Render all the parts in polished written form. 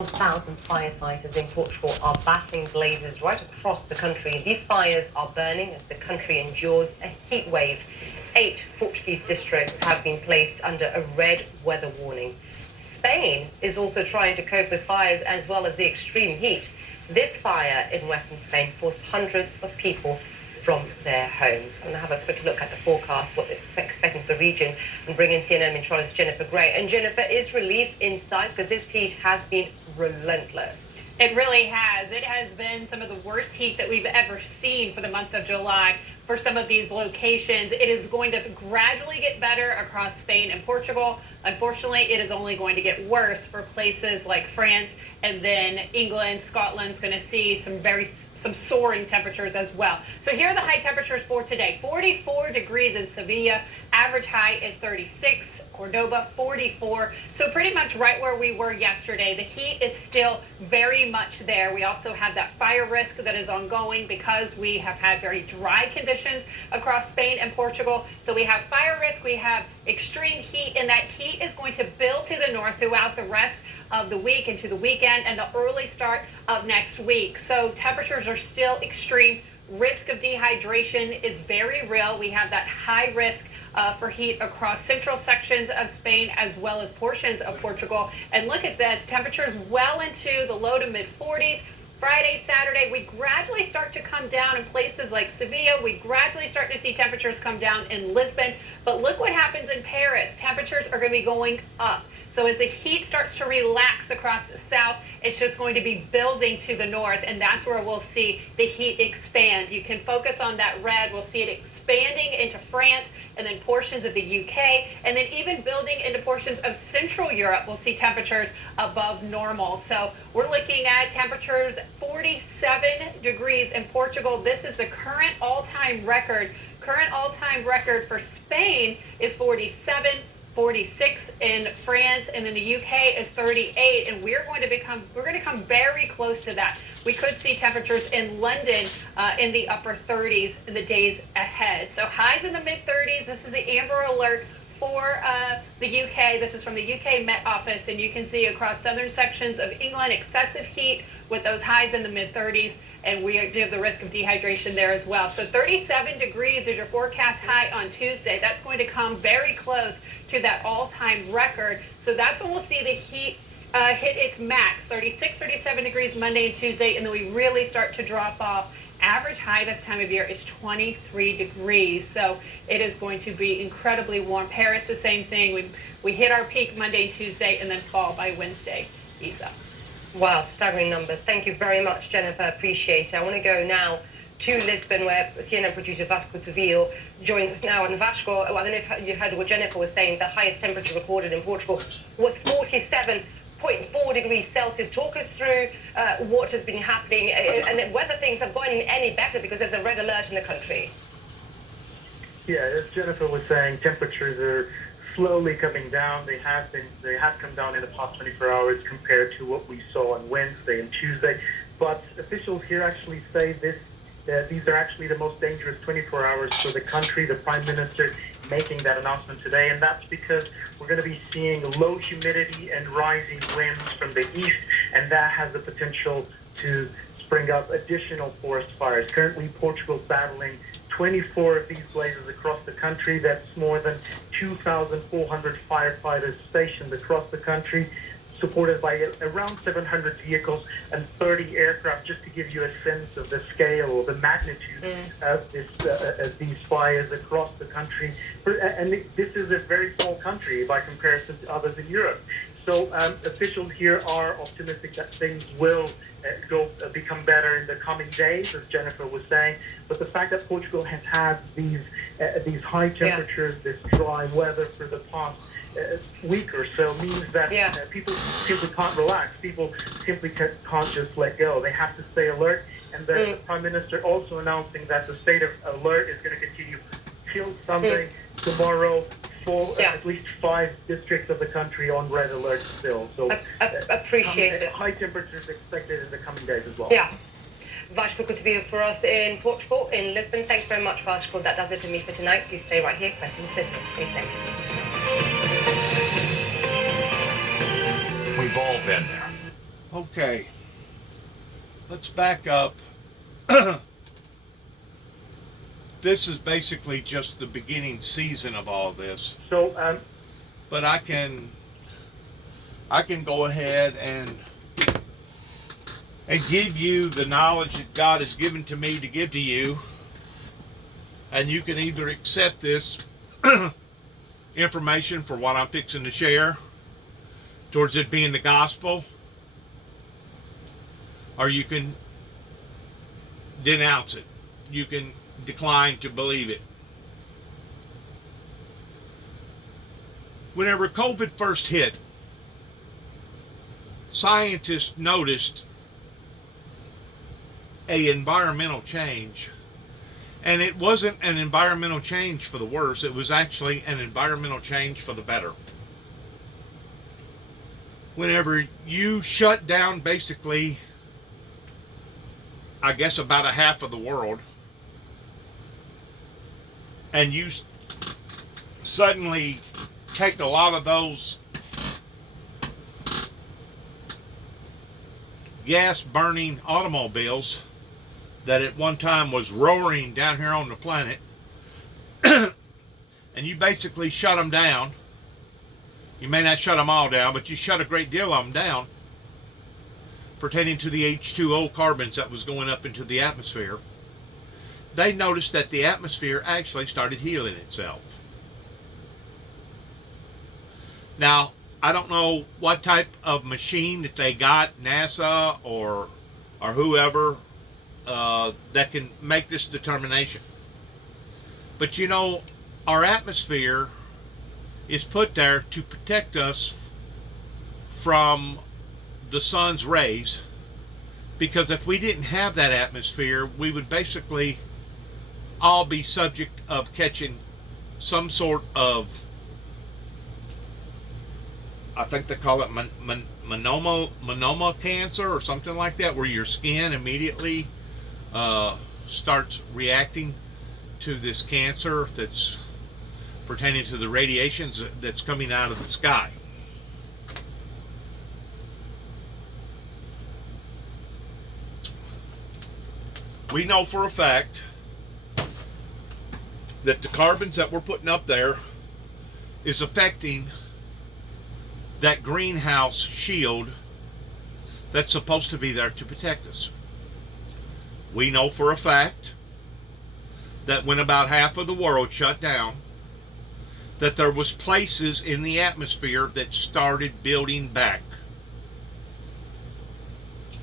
1,000 firefighters in Portugal are battling blazes right across the country. These fires are burning as the country endures a heat wave. 8 Portuguese districts have been placed under a red weather warning. Spain is also trying to cope with fires as well as the extreme heat. This fire in western Spain forced hundreds of people from their homes. I'm going to have a quick look at the forecast, what they're expecting for the region, and bring in CNN meteorologist Jennifer Gray. And Jennifer, is relief in sight because this heat has been relentless? It really has. It has been some of the worst heat that we've ever seen for the month of July for some of these locations. It is going to gradually get better across Spain and Portugal. Unfortunately, it is only going to get worse for places like France, and then England. Scotland's going to see some soaring temperatures as well. So here are the high temperatures for today. 44 degrees in Sevilla. Average high is 36. Cordoba 44. So pretty much right where we were yesterday. The heat is still very much there. We also have that fire risk that is ongoing because we have had very dry conditions across Spain and Portugal. So we have fire risk, we have extreme heat, and that heat is going to build to the north throughout the rest of the week into the weekend and the early start of next week. So temperatures are still extreme. Risk of dehydration is very real. We have that high risk for heat across central sections of Spain as well as portions of Portugal. And look at this, temperatures well into the low to mid 40s. Friday, Saturday, we gradually start to come down in places like Sevilla. We gradually start to see temperatures come down in Lisbon. But look what happens in Paris. Temperatures are going to be going up. So as the heat starts to relax across the south, it's just going to be building to the north, and that's where we'll see the heat expand. You can focus on that red. We'll see it expanding into France and then portions of the UK, and then even building into portions of Central Europe. We'll see temperatures above normal. So we're looking at temperatures 47 degrees in Portugal. This is the current all-time record. Current all-time record for Spain is 47. 46 in France, and then the UK is 38, and we're going to come very close to that. We could see temperatures in London in the upper 30s in the days ahead. So highs in the mid 30s. This is the amber alert for the UK. This is from the UK Met Office, and you can see across southern sections of England excessive heat with those highs in the mid 30s, and we do have the risk of dehydration there as well. So 37 degrees is your forecast high on Tuesday. That's going to come very close to that all-time record. So that's when we'll see the heat hit its max, 36, 37 degrees Monday and Tuesday, and then we really start to drop off. Average high this time of year is 23 degrees, so it is going to be incredibly warm. Paris, the same thing. We hit our peak Monday and Tuesday and then fall by Wednesday. Isa. Wow, staggering numbers. Thank you very much, Jennifer. Appreciate it. I want to go now to Lisbon, where CNN producer Vasco Tuvio joins us now. And Vasco, I don't know if you heard what Jennifer was saying, the highest temperature recorded in Portugal was 47.4 degrees Celsius. Talk us through what has been happening and whether things have gotten any better because there's a red alert in the country. Yeah, as Jennifer was saying, temperatures are slowly coming down. They have come down in the past 24 hours compared to what we saw on Wednesday and Tuesday. But officials here actually say these are actually the most dangerous 24 hours for the country. The Prime Minister making that announcement today, and that's because we're going to be seeing low humidity and rising winds from the east, and that has the potential to spring up additional forest fires. Currently, Portugal's battling 24 of these blazes across the country. That's more than 2,400 firefighters stationed across the country, supported by around 700 vehicles and 30 aircraft, just to give you a sense of the scale or the magnitude of these fires across the country. And this is a very small country by comparison to others in Europe. So officials here are optimistic that things will become better in the coming days, as Jennifer was saying. But the fact that Portugal has had these high temperatures, this dry weather for the past week or so means that people simply can't relax. People simply can't just let go. They have to stay alert. And the Prime Minister also announcing that the state of alert is going to continue till Sunday, tomorrow, for at least 5 districts of the country on red alert still. So appreciate it. High temperatures expected in the coming days as well. Yeah. Vasco Coutinho for us in Portugal, in Lisbon. Thanks very much, Vasco. That does it for me for tonight. Please stay right here. Questions Business. Stay safe. We've all been there. Okay, let's back up. This is basically just the beginning season of all this. So, But I can go ahead and give you the knowledge that God has given to me to give to you, and you can either accept this information for what I'm fixing to share towards it being the gospel, or you can denounce it. You can decline to believe it. Whenever COVID first hit, scientists noticed an environmental change. And it wasn't an environmental change for the worse, it was actually an environmental change for the better. Whenever you shut down basically, I guess about a half of the world, and you suddenly take a lot of those gas burning automobiles that at one time was roaring down here on the planet, and you basically shut them down. You may not shut them all down, but you shut a great deal of them down pertaining to the H2O carbons that was going up into the atmosphere. They noticed that the atmosphere actually started healing itself. Now, I don't know what type of machine that they got, NASA or whoever, that can make this determination. But you know, our atmosphere is put there to protect us from the sun's rays, because if we didn't have that atmosphere, we would basically all be subject of catching some sort of, I think they call it melanoma cancer or something like that, where your skin immediately starts reacting to this cancer that's pertaining to the radiations that's coming out of the sky. We know for a fact that the carbons that we're putting up there is affecting that greenhouse shield that's supposed to be there to protect us. We know for a fact that when about half of the world shut down, that there was places in the atmosphere that started building back.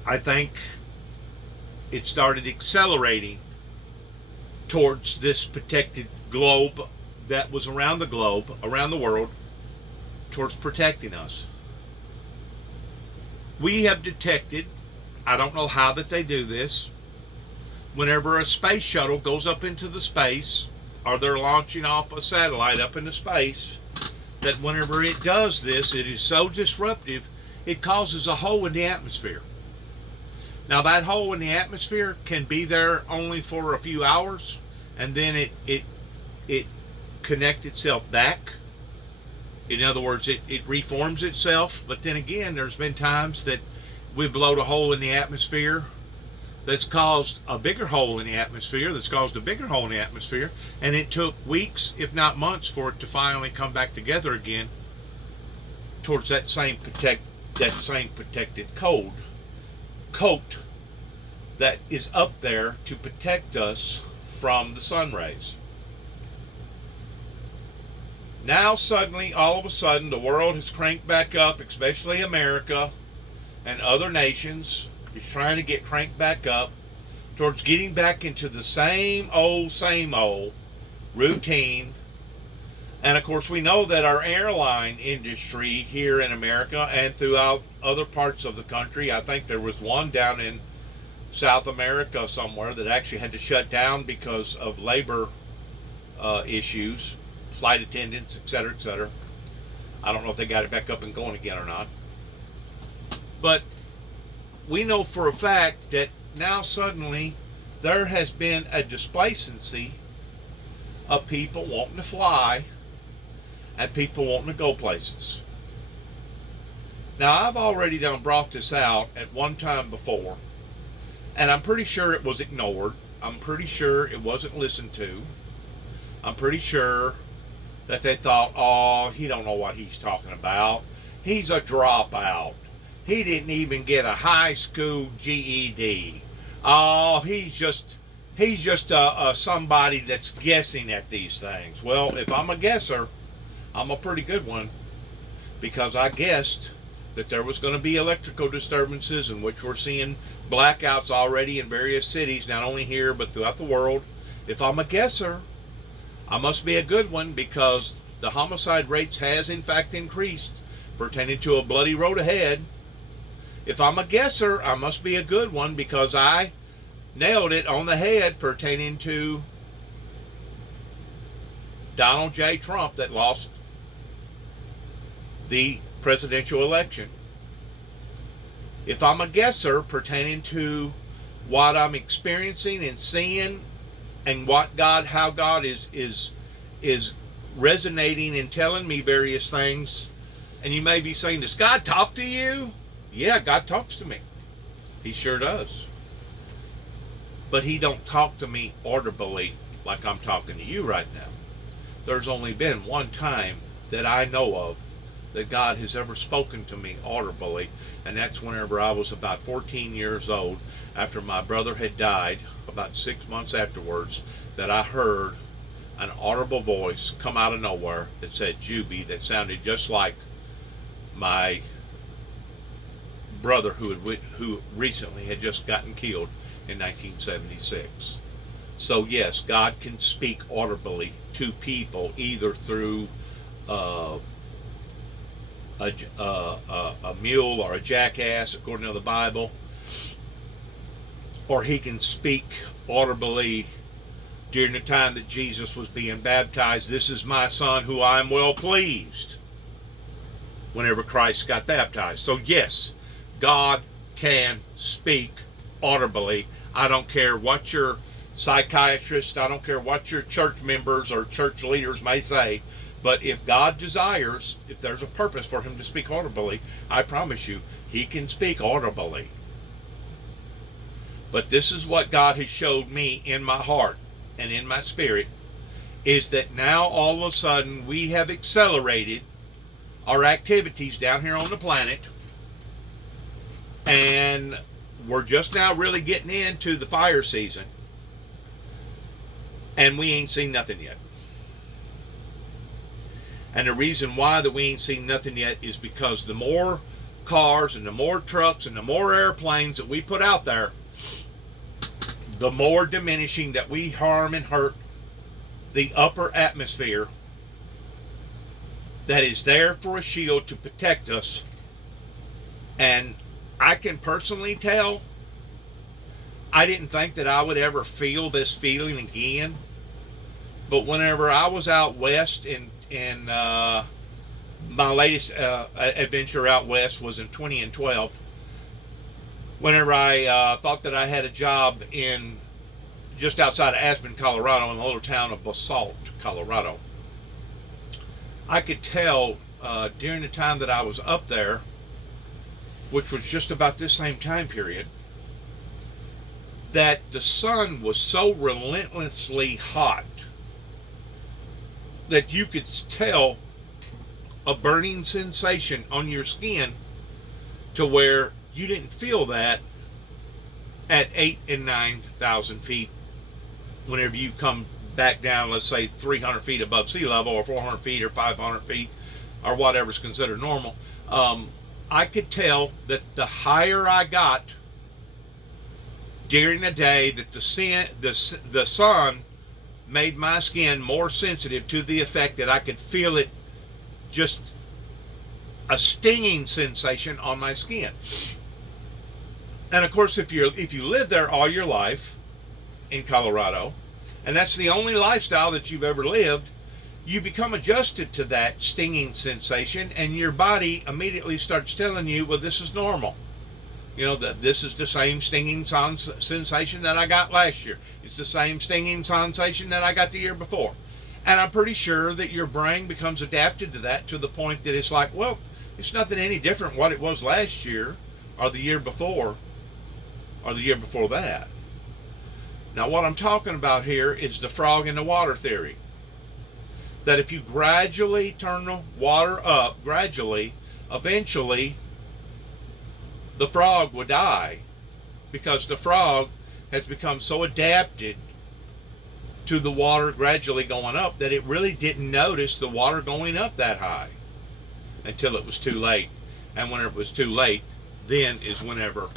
I think it started accelerating towards this protected globe that was around the globe, around the world, towards protecting us. We have detected, I don't know how that they do this, whenever a space shuttle goes up into the space, or they're launching off a satellite up into space, that whenever it does this, it is so disruptive, it causes a hole in the atmosphere. Now that hole in the atmosphere can be there only for a few hours, and then it connects itself back. In other words, it reforms itself. But then again, there's been times that we blowed a hole in the atmosphere that's caused a bigger hole in the atmosphere, that's caused a bigger hole in the atmosphere, and it took weeks, if not months, for it to finally come back together again towards that same protected coat that is up there to protect us from the sun rays. Now suddenly, all of a sudden, the world has cranked back up, especially America and other nations is trying to get cranked back up towards getting back into the same old routine. And of course, we know that our airline industry here in America and throughout other parts of the country, I think there was one down in South America somewhere that actually had to shut down because of labor issues, flight attendants, etc., etc. I don't know if they got it back up and going again or not. But we know for a fact that now suddenly there has been a displacency of people wanting to fly and people wanting to go places. Now, I've already done brought this out at one time before, and I'm pretty sure it was ignored. I'm pretty sure it wasn't listened to. I'm pretty sure that they thought, oh, he don't know what he's talking about. He's a dropout. He didn't even get a high school GED. Oh, he's just somebody that's guessing at these things. Well, if I'm a guesser, I'm a pretty good one, because I guessed that there was going to be electrical disturbances, in which we're seeing blackouts already in various cities, not only here but throughout the world. If I'm a guesser, I must be a good one, because the homicide rates has in fact increased pertaining to a bloody road ahead. If I'm a guesser, I must be a good one, because I nailed it on the head pertaining to Donald J. Trump that lost the presidential election. If I'm a guesser pertaining to what I'm experiencing and seeing, and how God is resonating and telling me various things, and you may be saying, does God talk to you? Yeah, God talks to me. He sure does. But he don't talk to me audibly like I'm talking to you right now. There's only been one time that I know of that God has ever spoken to me audibly, and that's whenever I was about 14 years old, after my brother had died, about 6 months afterwards, that I heard an audible voice come out of nowhere that said Juby, that sounded just like my brother who recently had just gotten killed in 1976. So yes, God can speak audibly to people, either through a mule or a jackass, according to the Bible, or he can speak audibly during the time that Jesus was being baptized. This is my son who I am well pleased, whenever Christ got baptized. So yes, God can speak audibly. I don't care what your psychiatrist, I don't care what your church members or church leaders may say, but if God desires, if there's a purpose for him to speak audibly, I promise you, he can speak audibly. But this is what God has showed me in my heart and in my spirit, is that now all of a sudden we have accelerated our activities down here on the planet, and we're just now really getting into the fire season, and we ain't seen nothing yet. And the reason why that we ain't seen nothing yet is because the more cars and the more trucks and the more airplanes that we put out there, the more diminishing that we harm and hurt the upper atmosphere that is there for a shield to protect us. And I can personally tell, I didn't think that I would ever feel this feeling again. But whenever I was out west in my latest adventure out west was in 2012, whenever I thought that I had a job in just outside of Aspen, Colorado, in the little town of Basalt, Colorado. I could tell during the time that I was up there, which was just about this same time period, that the sun was so relentlessly hot that you could tell a burning sensation on your skin, to where you didn't feel that at 8,000 and 9,000 feet whenever you come back down, let's say 300 feet above sea level, or 400 feet or 500 feet or whatever's considered normal. I could tell that the higher I got during the day, that the sun made my skin more sensitive to the effect that I could feel it, just a stinging sensation on my skin. And of course, if you live there all your life in Colorado, and that's the only lifestyle that you've ever lived, you become adjusted to that stinging sensation, and your body immediately starts telling you, well, this is normal. You know, that this is the same stinging sensation that I got last year. It's the same stinging sensation that I got the year before. And I'm pretty sure that your brain becomes adapted to that, to the point that it's like, well, It's nothing any different what it was last year or the year before or the year before that. Now what I'm talking about here is the frog in the water theory. That if you gradually turn the water up, eventually the frog will die, because the frog has become so adapted to the water gradually going up that it really didn't notice the water going up that high until it was too late. And when it was too late, then is whenever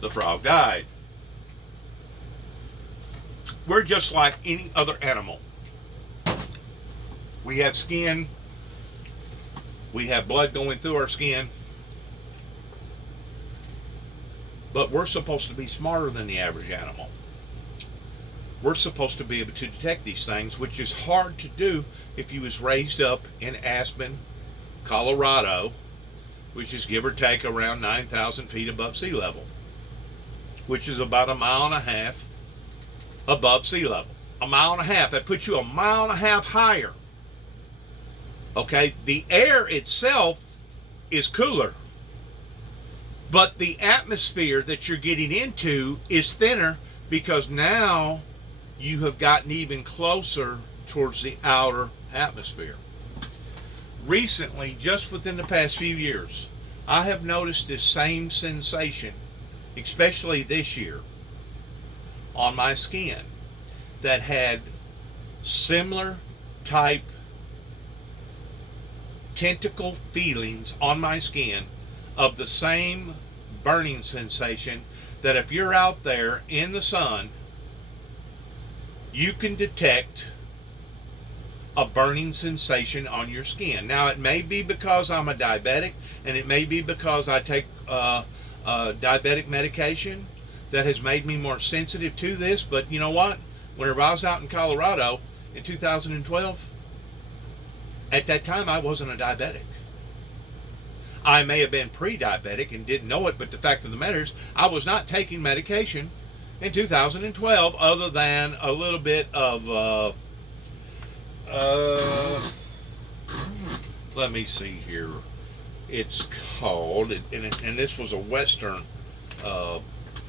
the frog died. We're just like any other animal. We have skin. We have blood going through our skin. But we're supposed to be smarter than the average animal. We're supposed to be able to detect these things, which is hard to do if you was raised up in Aspen, Colorado, which is give or take around 9,000 feet above sea level, which is about 1.5 miles above sea level. 1.5 miles. That puts you 1.5 miles higher. Okay, the air itself is cooler, but the atmosphere that you're getting into is thinner, because now you have gotten even closer towards the outer atmosphere. Recently, just within the past few years, I have noticed this same sensation, especially this year, on my skin, that had similar type tentacle feelings on my skin of the same burning sensation, that if you're out there in the sun, you can detect a burning sensation on your skin. Now, it may be because I'm a diabetic, and it may be because I take diabetic medication that has made me more sensitive to this, but you know what? Whenever I was out in Colorado in 2012, at that time I wasn't a diabetic. I may have been pre-diabetic and didn't know it, but the fact of the matter is I was not taking medication in 2012 other than a little bit of let me see here. It's called, and this was a Western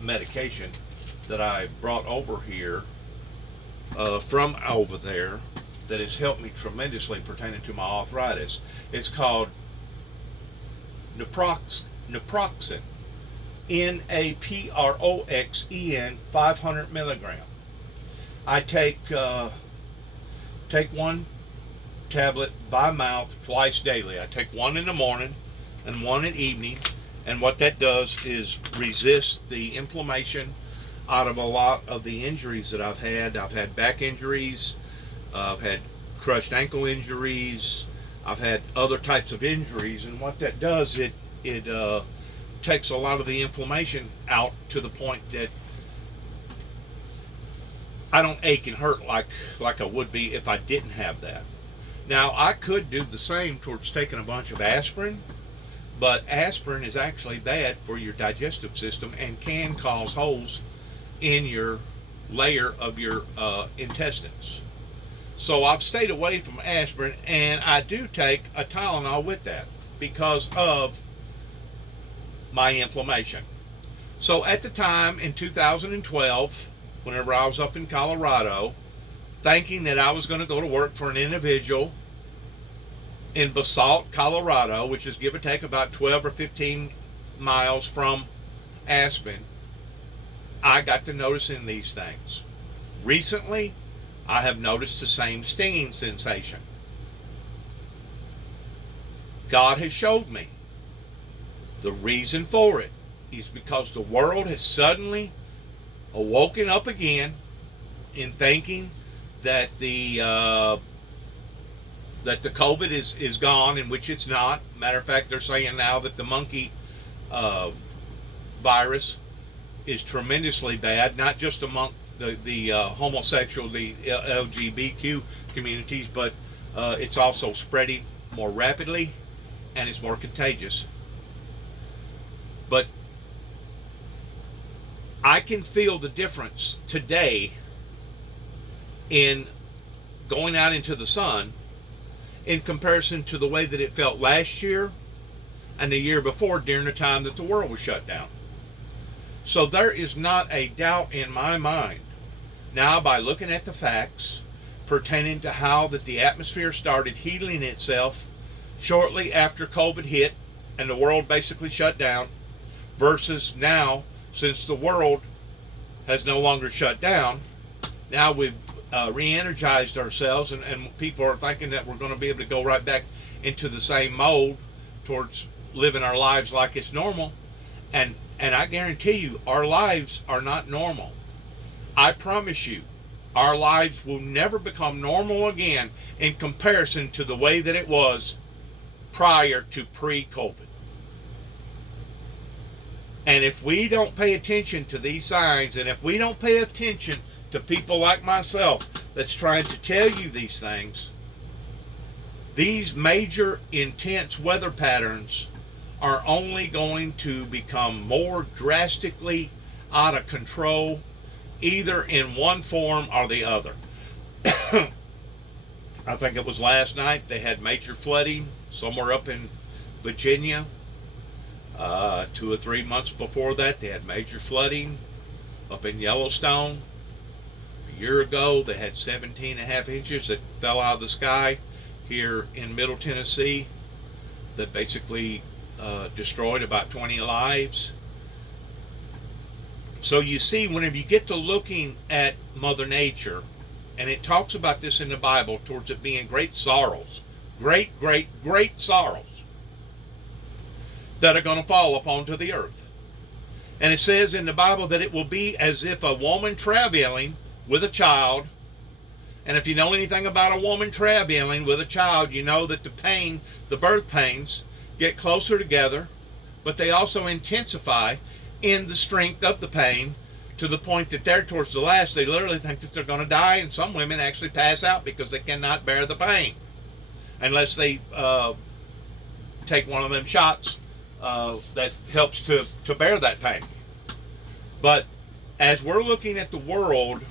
medication that I brought over here from over there that has helped me tremendously pertaining to my arthritis. It's called naproxen, Naproxen, 500 milligram. I take one tablet by mouth twice daily. I take one in the morning and one at evening, and what that does is resist the inflammation out of a lot of the injuries that I've had. I've had back injuries, I've had crushed ankle injuries, I've had other types of injuries, and what that does, it takes a lot of the inflammation out to the point that I don't ache and hurt like I would be if I didn't have that. Now, I could do the same towards taking a bunch of aspirin, but aspirin is actually bad for your digestive system and can cause holes in your layer of your intestines. So I've stayed away from aspirin, and I do take a Tylenol with that because of my inflammation. So at the time in 2012, whenever I was up in Colorado, thinking that I was going to go to work for an individual in Basalt, Colorado, which is give or take about 12 or 15 miles from Aspen, I got to noticing these things. Recently, I have noticed the same stinging sensation. God has showed me the reason for it is because the world has suddenly awoken up again in thinking that the COVID is gone, in which it's not. Matter of fact, they're saying now that the monkey virus is tremendously bad, not just among the homosexual, the LGBTQ communities, but it's also spreading more rapidly and it's more contagious. But I can feel the difference today in going out into the sun in comparison to the way that it felt last year and the year before during the time that the world was shut down. So there is not a doubt in my mind now, by looking at the facts pertaining to how that the atmosphere started healing itself shortly after COVID hit and the world basically shut down, versus now, since the world has no longer shut down, now we've re-energized ourselves, and people are thinking that we're going to be able to go right back into the same mode towards living our lives like it's normal. And I guarantee you, our lives are not normal. I promise you, our lives will never become normal again in comparison to the way that it was prior to pre-COVID. And if we don't pay attention to these signs, and if we don't pay attention to people like myself that's trying to tell you these things, these major intense weather patterns are only going to become more drastically out of control, either in one form or the other. I think it was last night they had major flooding somewhere up in Virginia. 2 or 3 months before that, they had major flooding up in Yellowstone. A year ago, they had 17.5 inches that fell out of the sky here in Middle Tennessee that basically destroyed about 20 lives. So you see, whenever you get to looking at Mother Nature, and it talks about this in the Bible towards it being great sorrows, great sorrows that are going to fall upon to the earth. And it says in the Bible that it will be as if a woman travailing with a child. And if you know anything about a woman travailing with a child, you know that the pain, the birth pains, get closer together, but they also intensify in the strength of the pain, to the point that they're towards the last, they literally think that they're going to die, and some women actually pass out because they cannot bear the pain unless they take one of them shots that helps to bear that pain. But as we're looking at the world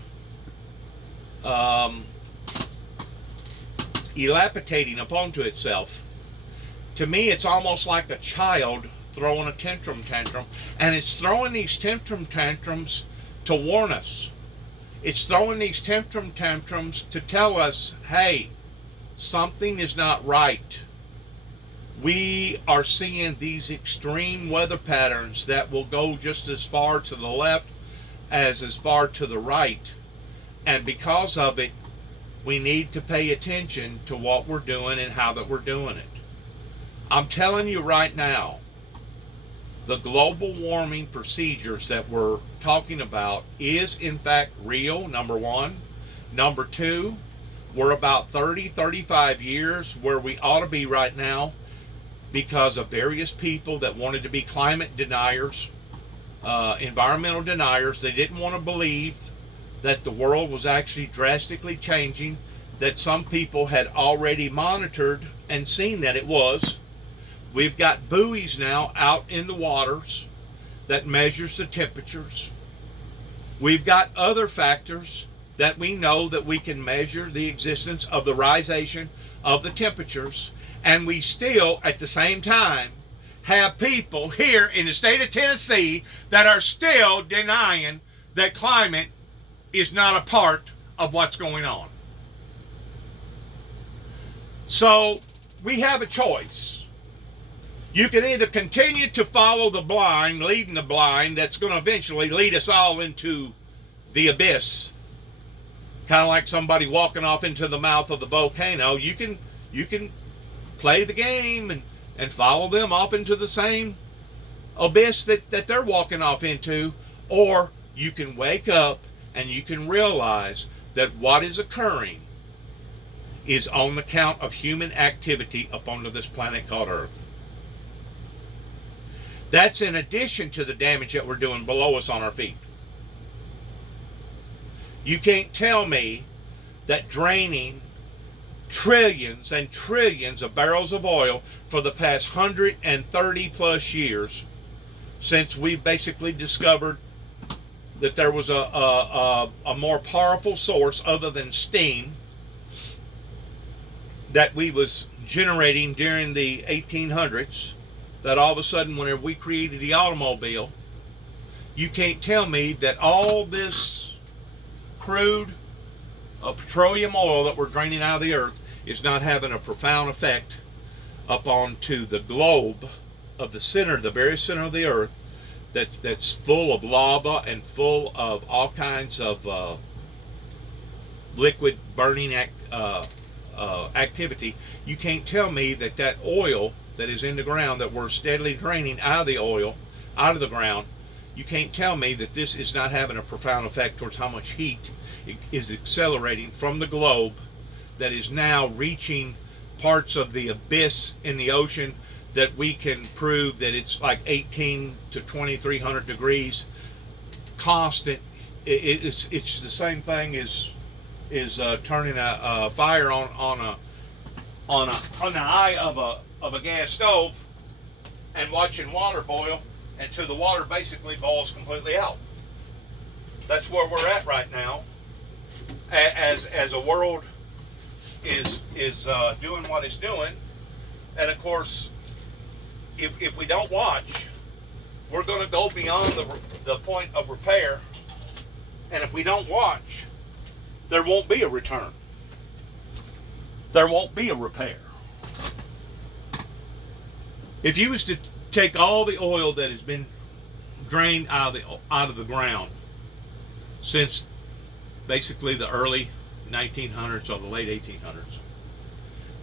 elapidating upon to itself, to me it's almost like a child throwing a tantrum, and it's throwing these tantrum tantrums to warn us. It's throwing these tantrum tantrums to tell us, hey, something is not right. We are seeing these extreme weather patterns that will go just as far to the left as far to the right. And because of it, we need to pay attention to what we're doing and how that we're doing it. I'm telling you right now, the global warming procedures that we're talking about is in fact real, number one. Number two, we're about 35 years where we ought to be right now, because of various people that wanted to be climate deniers, environmental deniers. They didn't want to believe that the world was actually drastically changing, that some people had already monitored and seen that it was. We've got buoys now out in the waters that measures the temperatures. We've got other factors that we know that we can measure the existence of the risation of the temperatures. And we still, at the same time, have people here in the state of Tennessee that are still denying that climate is not a part of what's going on. So we have a choice. You can either continue to follow the blind, leading the blind, that's going to eventually lead us all into the abyss. Kind of like somebody walking off into the mouth of the volcano. You can play the game and follow them off into the same abyss that they're walking off into, or you can wake up and you can realize that what is occurring is on account of human activity upon this planet called Earth. That's in addition to the damage that we're doing below us on our feet. You can't tell me that draining trillions and trillions of barrels of oil for the past 130 plus years, since we basically discovered that there was a more powerful source other than steam that we was generating during the 1800s, that all of a sudden, whenever we created the automobile, you can't tell me that all this crude petroleum oil that we're draining out of the earth is not having a profound effect up onto the globe of the center, the very center of the earth, that's full of lava and full of all kinds of liquid burning activity. You can't tell me that that oil that is in the ground, that we're steadily draining out of the oil, out of the ground, you can't tell me that this is not having a profound effect towards how much heat is accelerating from the globe that is now reaching parts of the abyss in the ocean that we can prove that it's like 18 to 2300 degrees constant. It's the same thing as turning a fire on the eye of a gas stove and watching water boil until the water basically boils completely out. That's where we're at right now, as a world is doing what it's doing. And of course, if we don't watch, we're going to go beyond the point of repair. And if we don't watch, there won't be a return. There won't be a repair. If you was to take all the oil that has been drained out of the ground since basically the early 1900s or the late 1800s,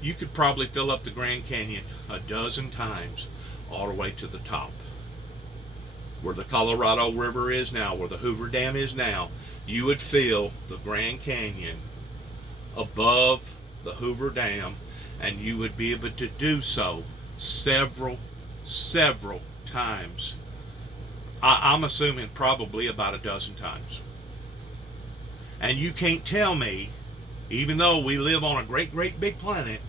you could probably fill up the Grand Canyon a dozen times all the way to the top. Where the Colorado River is now, where the Hoover Dam is now, you would fill the Grand Canyon above the Hoover Dam, and you would be able to do so several times. I'm assuming probably about a dozen times. And you can't tell me, even though we live on a great big planet,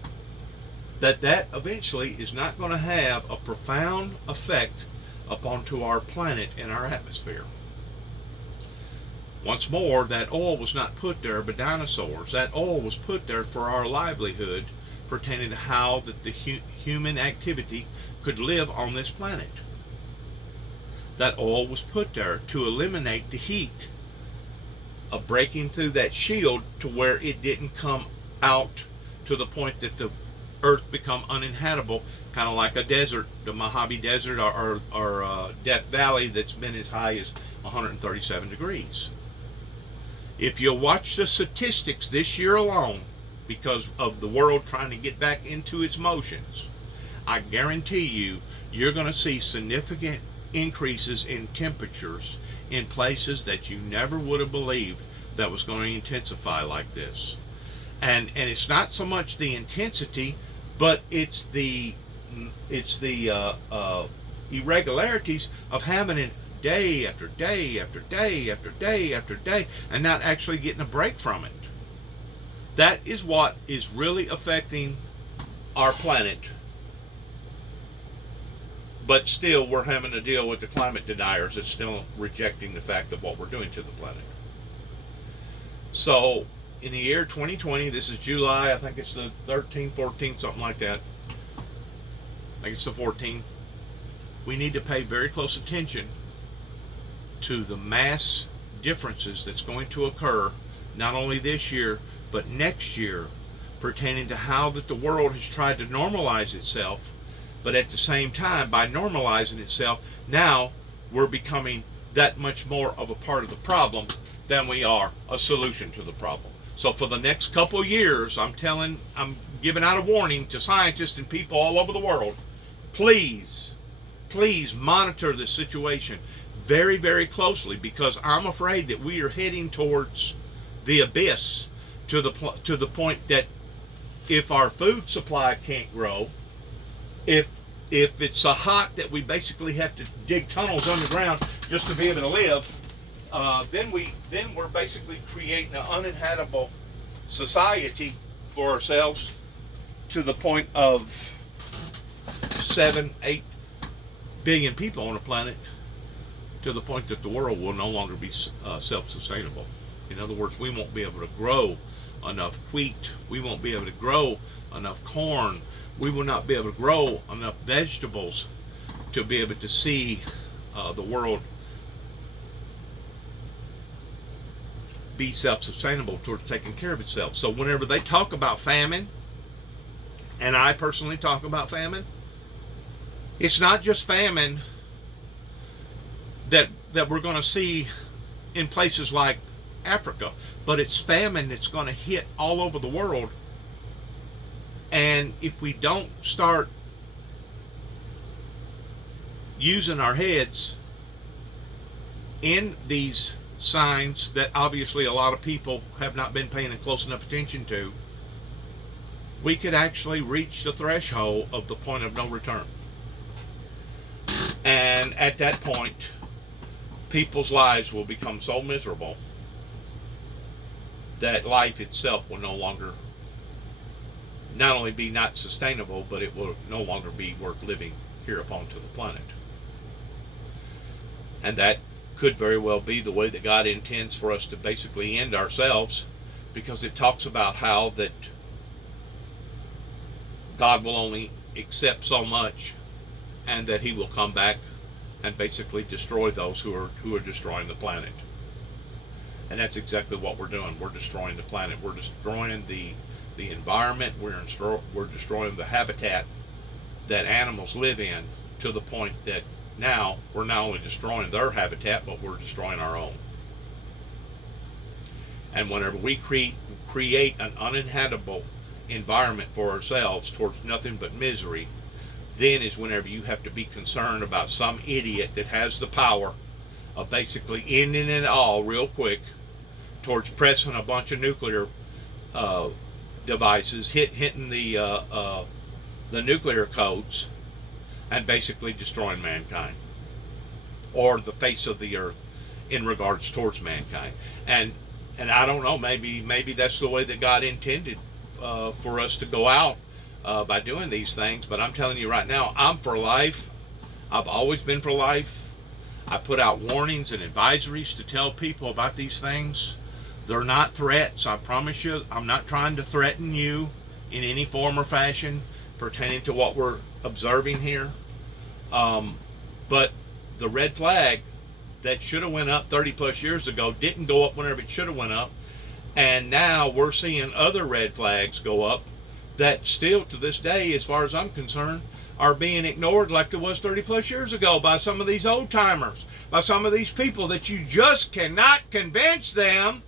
that eventually is not going to have a profound effect upon to our planet and our atmosphere. Once more, that oil was not put there by dinosaurs. That oil was put there for our livelihood, pertaining to how that the human activity could live on this planet. That oil was put there to eliminate the heat of breaking through that shield to where it didn't come out to the point that the earth become uninhabitable, kind of like a desert, the Mojave Desert or Death Valley that's been as high as 137 degrees. If you watch the statistics this year alone, because of the world trying to get back into its motions, I guarantee you, you're going to see significant increases in temperatures in places that you never would have believed that was going to intensify like this. And it's not so much the intensity, but it's the irregularities of having it day after day after day after day after day and not actually getting a break from it. That is what is really affecting our planet. But still, we're having to deal with the climate deniers that's still rejecting the fact of what we're doing to the planet. So, in the year 2020, this is July, I think it's the 13th, 14th, something like that. I think it's the 14th. We need to pay very close attention to the mass differences that's going to occur, not only this year, but next year, pertaining to how that the world has tried to normalize itself. But at the same time, by normalizing itself, now we're becoming that much more of a part of the problem than we are a solution to the problem. So for the next couple of years, I'm giving out a warning to scientists and people all over the world. Please monitor this situation very, very closely, because I'm afraid that we are heading towards the abyss to the point that if our food supply can't grow, if it's so hot that we basically have to dig tunnels underground just to be able to live, then we're basically creating an uninhabitable society for ourselves, to the point of 7-8 billion people on the planet, to the point that the world will no longer be self-sustainable. In other words, we won't be able to grow enough wheat, we won't be able to grow enough corn, we will not be able to grow enough vegetables to be able to see the world be self-sustainable towards taking care of itself. So whenever they talk about famine, and I personally talk about famine, it's not just famine that we're going to see in places like Africa, but it's famine that's going to hit all over the world. And if we don't start using our heads in these signs that obviously a lot of people have not been paying close enough attention to, we could actually reach the threshold of the point of no return. And at that point, people's lives will become so miserable that life itself will no longer not only be not sustainable, but it will no longer be worth living here upon to the planet. And that could very well be the way that God intends for us to basically end ourselves, because it talks about how that God will only accept so much, and that he will come back and basically destroy those who are destroying the planet. And that's exactly what we're doing. We're destroying the planet. We're destroying the environment. We're destroying the habitat that animals live in, to the point that now we're not only destroying their habitat, but we're destroying our own. And whenever we create an uninhabitable environment for ourselves towards nothing but misery, then is whenever you have to be concerned about some idiot that has the power of basically ending it all real quick towards pressing a bunch of nuclear devices, hitting the nuclear codes, and basically destroying mankind, or the face of the earth in regards towards mankind. And I don't know, maybe that's the way that God intended for us to go out by doing these things. But I'm telling you right now, I'm for life. I've always been for life. I put out warnings and advisories to tell people about these things. They're not threats, I promise you. I'm not trying to threaten you in any form or fashion pertaining to what we're observing here. But the red flag that should have went up 30 plus years ago didn't go up whenever it should have went up. And now we're seeing other red flags go up that still to this day, as far as I'm concerned, are being ignored like there was 30 plus years ago by some of these old timers, by some of these people that you just cannot convince them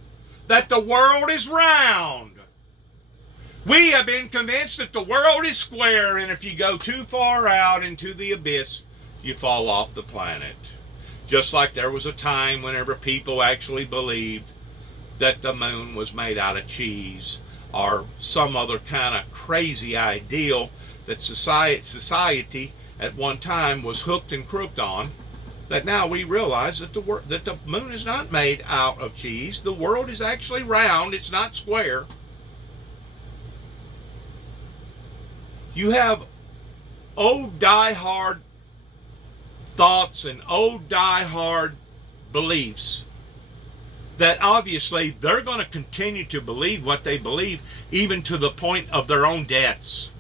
that the world is round. We have been convinced that the world is square, and if you go too far out into the abyss, you fall off the planet. Just like there was a time whenever people actually believed that the moon was made out of cheese, or some other kind of crazy ideal that society at one time was hooked and crooked on, that now we realize that the moon is not made out of cheese. The world is actually round. It's not square. You have old die-hard thoughts and old die-hard beliefs that obviously they're going to continue to believe what they believe, even to the point of their own deaths.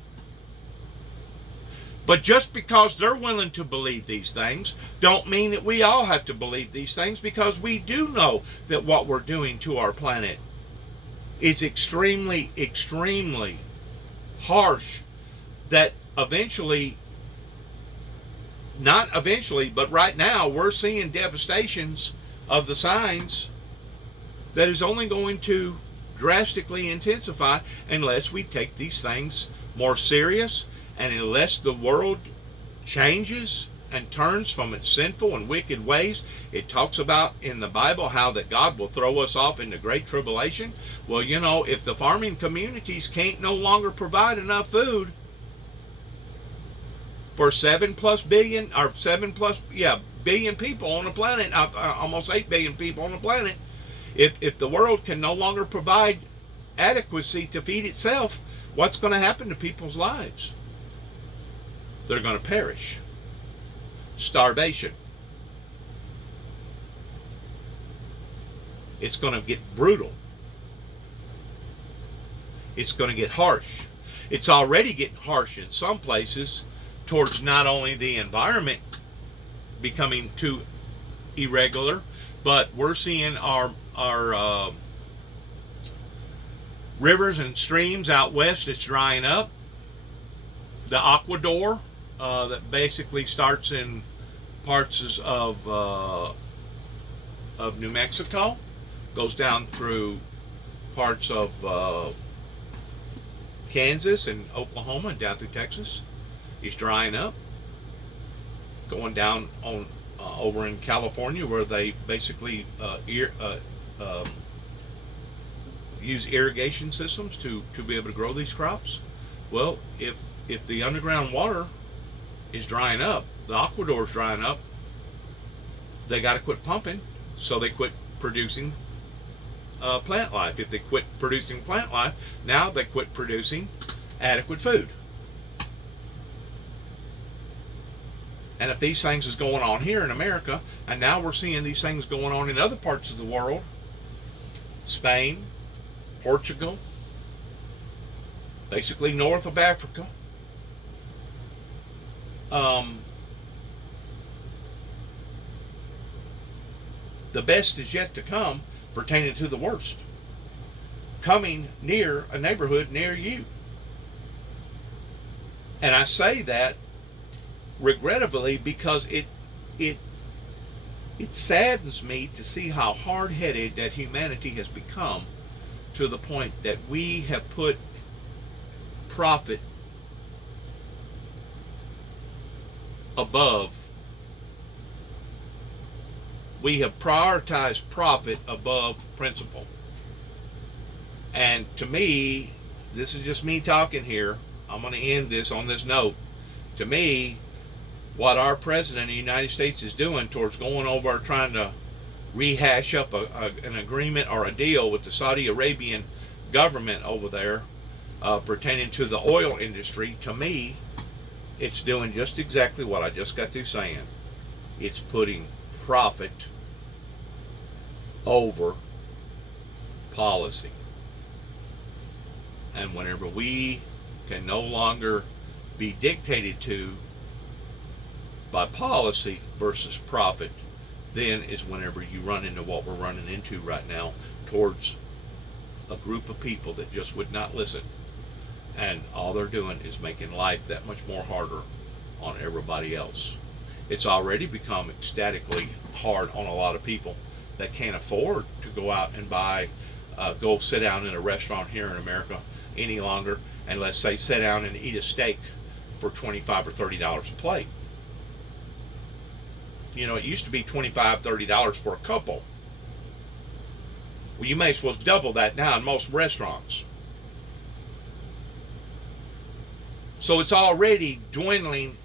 But just because they're willing to believe these things, don't mean that we all have to believe these things, because we do know that what we're doing to our planet is extremely, extremely harsh, that eventually, not eventually, but right now, we're seeing devastations of the signs that is only going to drastically intensify unless we take these things more serious, and unless the world changes and turns from its sinful and wicked ways. It talks about in the Bible how that God will throw us off into great tribulation. Well, you know, if the farming communities can't no longer provide enough food for 7+ billion people on the planet, almost 8 billion people on the planet, if the world can no longer provide adequacy to feed itself, what's going to happen to people's lives? They're going to perish. Starvation. It's going to get brutal. It's going to get harsh. It's already getting harsh in some places towards not only the environment becoming too irregular, but we're seeing our rivers and streams out west, it's drying up. The Aquador that basically starts in parts of New Mexico, goes down through parts of Kansas and Oklahoma and down through Texas. He's drying up. Going down on over in California, where they basically use irrigation systems to be able to grow these crops. Well, if the underground water is drying up, the Aquador is drying up, they got to quit pumping, so they quit producing plant life. If they quit producing plant life, now they quit producing adequate food. And if these things is going on here in America, and now we're seeing these things going on in other parts of the world, Spain, Portugal, basically north of Africa, the best is yet to come pertaining to the worst, coming near a neighborhood near you. And I say that regrettably because it saddens me to see how hard-headed that humanity has become, to the point that we have put profit above. We have prioritized profit above principle. And to me, this is just me talking here, I'm going to end this on this note. To me, what our president of the United States is doing towards going over trying to rehash up an agreement or a deal with the Saudi Arabian government over there pertaining to the oil industry, to me, it's doing just exactly what I just got through saying. It's putting profit over policy. And whenever we can no longer be dictated to by policy versus profit, then is whenever you run into what we're running into right now, towards a group of people that just would not listen, and all they're doing is making life that much more harder on everybody else. It's already become ecstatically hard on a lot of people that can't afford to go out and go sit down in a restaurant here in America any longer, and let's say sit down and eat a steak for $25 or $30 a plate. You know, it used to be $25, $30 for a couple. Well, you may as well double that now in most restaurants. So it's already dwindling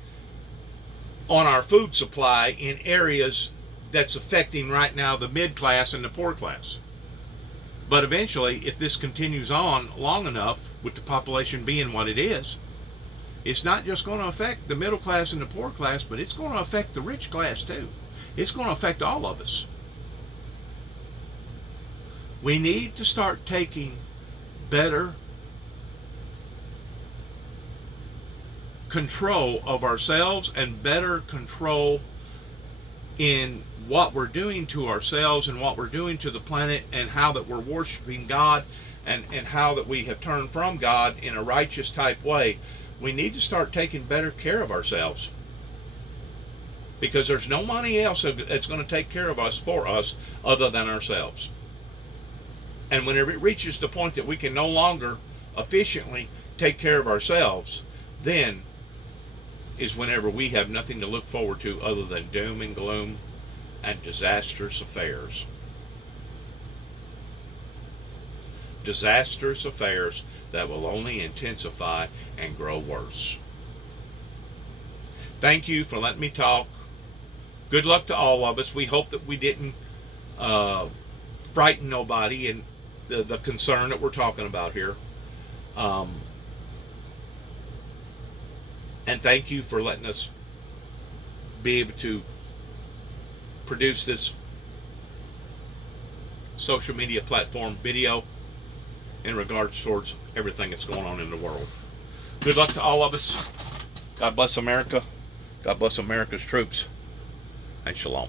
on our food supply in areas that's affecting right now the mid class and the poor class. But eventually, if this continues on long enough, with the population being what it is, it's not just going to affect the middle class and the poor class, but it's going to affect the rich class too. It's going to affect all of us. We need to start taking better control of ourselves and better control in what we're doing to ourselves and what we're doing to the planet, and how that we're worshiping God, and how that we have turned from God in a righteous type way. We need to start taking better care of ourselves, because there's nobody else that's going to take care of us for us other than ourselves. And whenever it reaches the point that we can no longer efficiently take care of ourselves, then is whenever we have nothing to look forward to other than doom and gloom and disastrous affairs. Disastrous affairs that will only intensify and grow worse. Thank you for letting me talk. Good luck to all of us. We hope that we didn't frighten nobody in the concern that we're talking about here. And thank you for letting us be able to produce this social media platform video in regards towards everything that's going on in the world. Good luck to all of us. God bless America. God bless America's troops. And shalom.